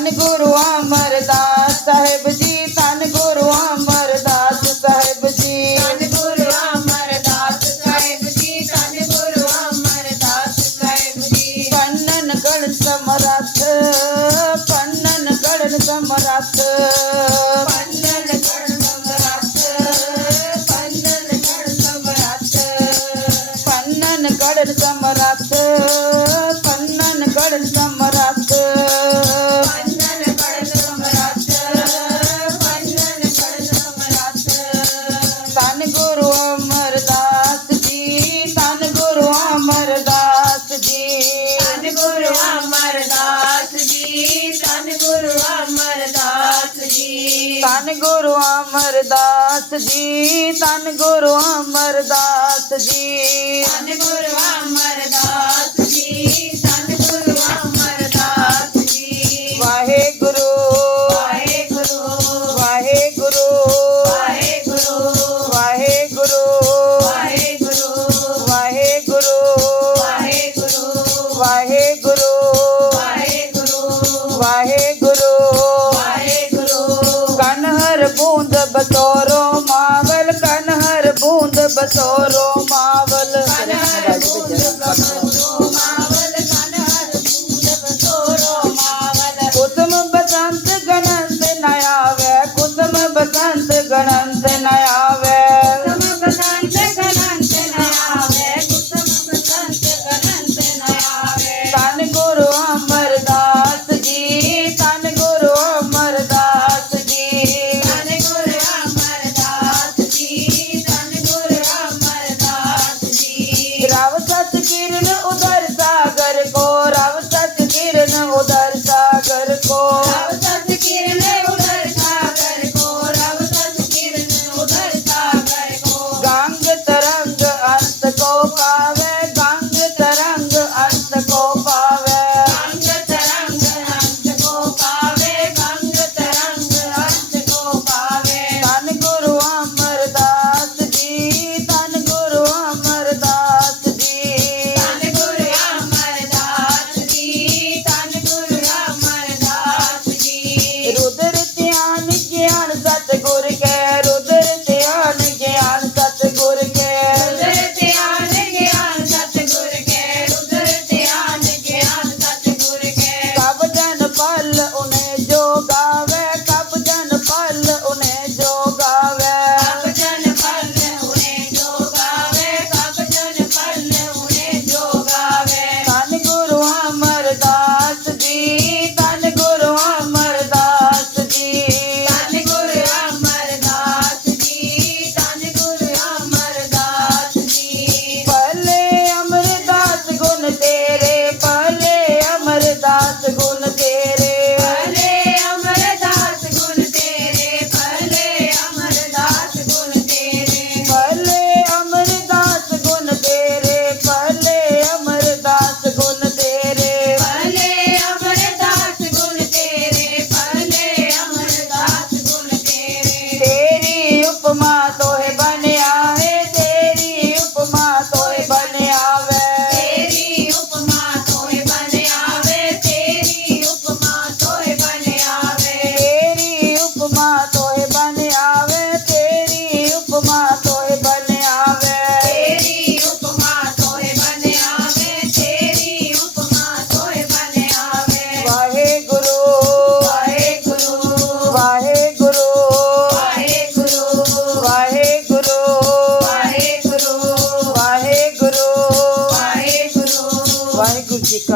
ਧੰਨ ਗੁਰੂ ਅਮਰਦਾਸ ਸਾਹਿਬ ਜੀ ਧੰਨ ਗੁਰੂ ਅਮਰਦਾਸ ਸਾਹਿਬ ਜੀ। ਧੰਨ ਗੁਰੂ ਅਮਰਦਾਸ ਸਾਹਿਬ ਜੀ ਧੰਨ ਗੁਰੂ ਅਮਰਦਾਸ ਸਾਹਿਬ ਜੀ। ਪੰਨਨ ਗਣ ਸਮਰੱਥ ਪੰਨਨ ਗਣ ਸਮਰੱਥ। ਪੰਨਨ ਗਣ ਸਮਰੱਥ ਪੰਨਨ ਗਣ ਸਮਰੱਥ। ਪੰਨਨ ਗਣ ਸਮਰੱਥ। ਤਨ ਗੁਰੂ ਅਮਰਦਾਸ ਜੀ ਤਨ ਗੁਰੂ ਅਮਰਦਾਸ ਜੀ। ਤਨ ਗੁਰੂ ਅਮਰਦਾਸ ਜੀ ਤਨ ਗੁਰੂ ਅਮਰਦਾਸ ਜੀ। ਵਾਹਿਗੁਰੂ। ਵਾਹਿਗੁਰੂ। ਵਾਹਿਗੁਰੂ। Lord.